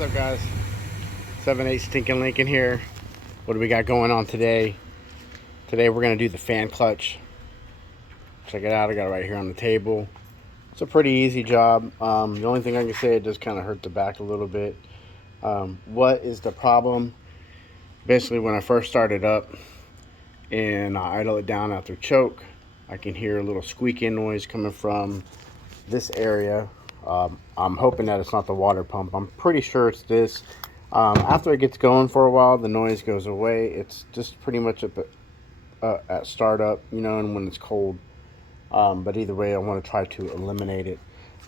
What's up, guys? 7-8 Stinking Lincoln here. What do we got going on today? Today we're going to do the fan clutch. Check it out. I got it right here on the table. It's a pretty easy job. The only thing I can say, it does kind of hurt the back a little bit. What is the problem? Basically, when I first started up and I idle it down after choke, I can hear a little squeaking noise coming from this area. I'm hoping that it's not the water pump. I'm pretty sure it's this. After it gets going for a while, the noise goes away. It's just pretty much at startup, you know, and when it's cold. But either way, I want to try to eliminate it.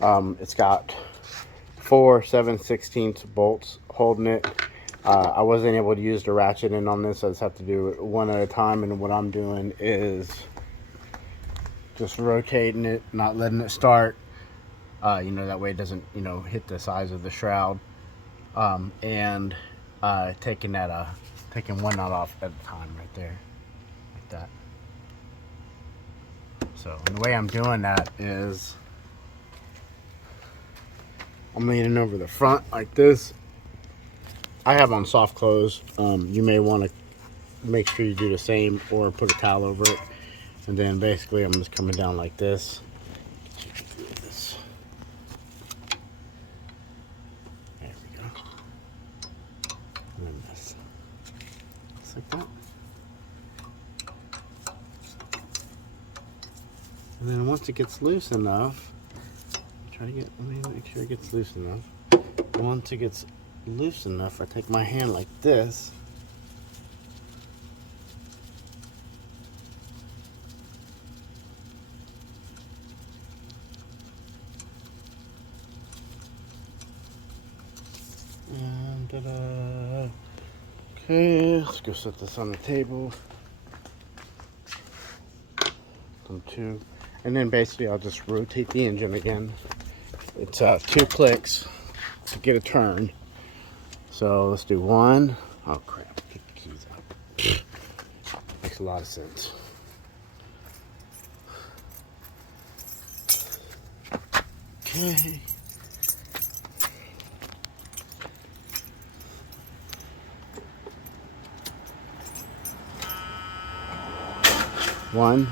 It's got 4 7/16 bolts holding it. I wasn't able to use the ratchet in on this. I just have to do it one at a time. And what I'm doing is just rotating it, not letting it start. You know, that way it doesn't, you know, hit the size of the shroud. And taking one knot off at a time right there, like that. So the way I'm doing that is I'm leaning over the front like this. I have on soft clothes. You may want to make sure you do the same, or put a towel over it. And then basically I'm just coming down like this. There we go. And then this. Just like that. And then once it gets loose enough, let me make sure it gets loose enough. Once it gets loose enough, I take my hand like this. And ta-da. Okay, let's go set this on the table. Some 2. And then basically I'll just rotate the engine again. It's 2 clicks to get a turn. So let's do 1. Oh crap, get the keys out. Makes a lot of sense. Okay. One,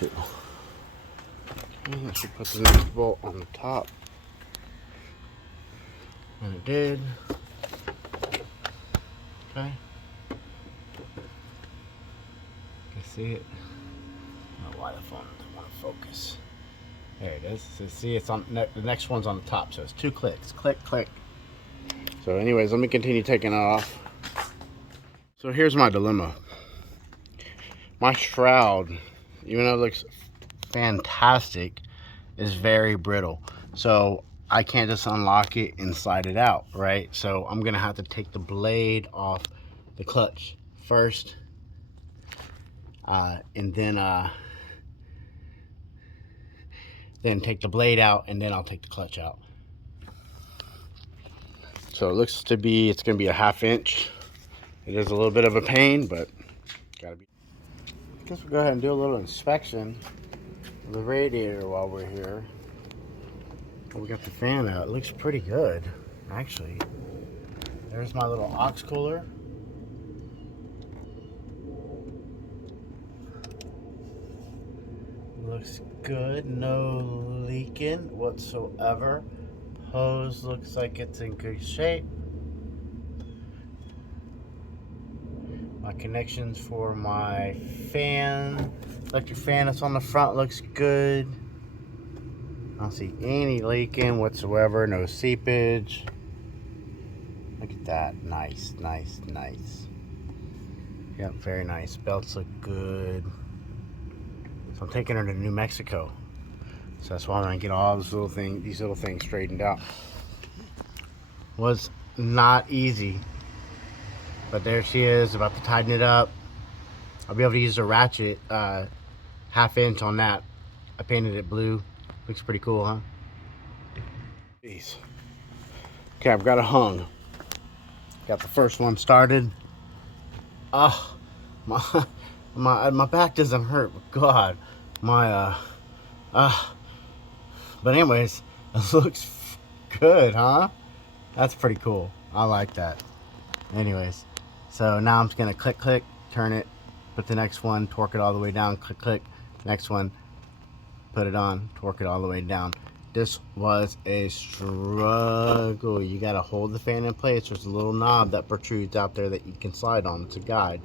2. Okay, I should put the next bolt on the top. And it did. Okay. You see it? I don't know why the phone doesn't want to focus. There it is. So see, it's on the next one's on the top, so it's 2 clicks. Click, click. So anyways, let me continue taking it off. So here's my dilemma. My shroud, even though it looks fantastic, is very brittle. So I can't just unlock it and slide it out, right? So I'm gonna have to take the blade off the clutch first, and then take the blade out, and then I'll take the clutch out. So it looks to be, it's gonna be a 1/2 inch. It is a little bit of a pain, but gotta be. I guess we'll go ahead and do a little inspection of the radiator while we're here. We got the fan out. It looks pretty good, actually. There's my little aux cooler. Looks good. No leaking whatsoever. Hose looks like it's in good shape. My connections for my fan, electric fan that's on the front, looks good. I don't see any leaking whatsoever, no seepage. Look at that, nice, nice, nice. Yep, very nice. Belts look good. So I'm taking her to New Mexico. So that's why I'm gonna get all these little things straightened out. Was not easy. But there she is, about to tighten it up. I'll be able to use the ratchet, 1/2 inch on that. I painted it blue. Looks pretty cool, huh? Jeez. Okay, I've got it hung. Got the first one started. Oh, my back doesn't hurt. God, but anyways, it looks good, huh? That's pretty cool. I like that. Anyways, so now I'm just gonna click, click, turn it, put the next one, torque it all the way down, click, click, next one, put it on, torque it all the way down. This was a struggle. You gotta hold the fan in place. There's a little knob that protrudes out there that you can slide on. It's a guide.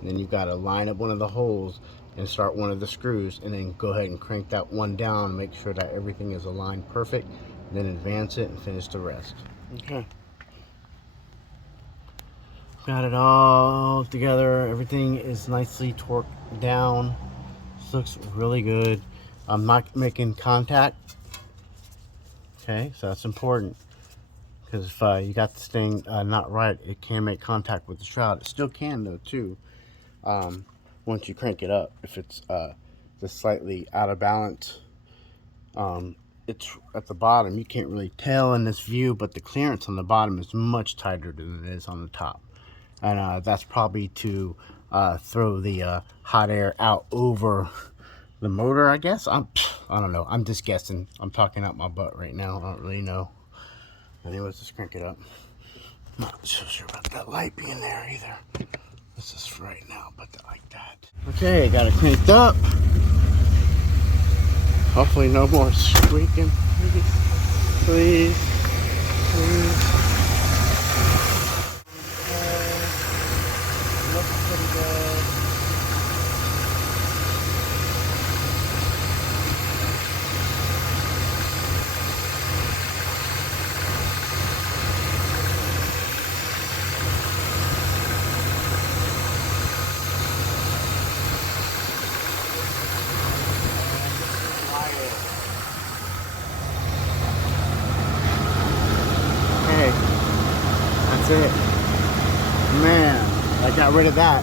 And then you've got to line up one of the holes and start one of the screws, and then go ahead and crank that one down, make sure that everything is aligned perfect, and then advance it and finish the rest. Okay. Got it all together. Everything is nicely torqued down. This looks really good. I'm not making contact. Okay, so that's important, because if you got this thing not right, it can make contact with the shroud. It still can though too. Once you crank it up, if it's just slightly out of balance, it's at the bottom. You can't really tell in this view, but the clearance on the bottom is much tighter than it is on the top, and that's probably to throw the hot air out over the motor, I guess. I don't know. I'm just guessing. I'm talking out my butt right now. I don't really know. Anyways, let's crank it up. I'm not so sure about that light being there either. This is for right now, but like that. Okay, got it cranked up. Hopefully no more squeaking. Please, please, please. Looks pretty good. That's it. Man, I got rid of that.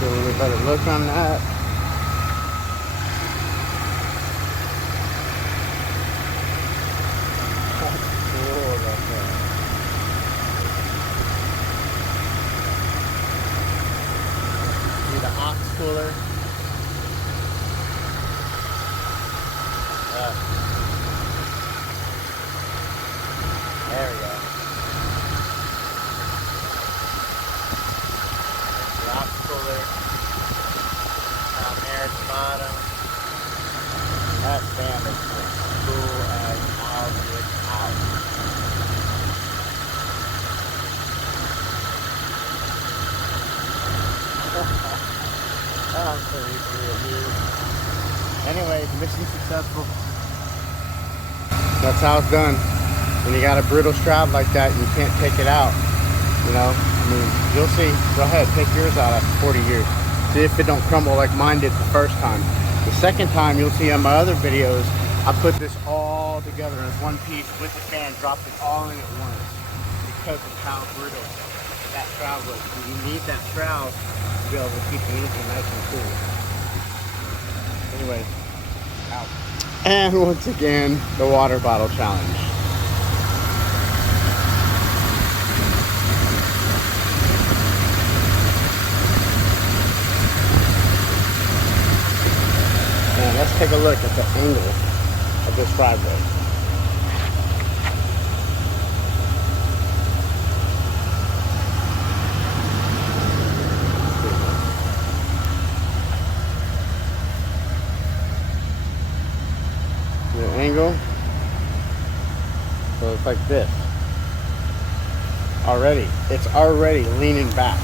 Get a little better look on that. That's cool about that. See the ox cooler. There we go. The ox cooler down there at the bottom. That fan is as cool as all get out. I'm pretty cool, dude. Anyways, mission successful. That's how it's done. When you got a brittle shroud like that, you can't take it out. You know, I mean, you'll see. Go ahead, take yours out after 40 years. See if it don't crumble like mine did the first time. The second time, you'll see on my other videos, I put this all together as one piece with the fan, dropped it all in at once because of how brittle that shroud was. And you need that shroud to be able to keep the engine nice and cool. Anyway, out. And once again, the water bottle challenge. And let's take a look at the angle of this driveway. The angle, so it's like this. It's already leaning back.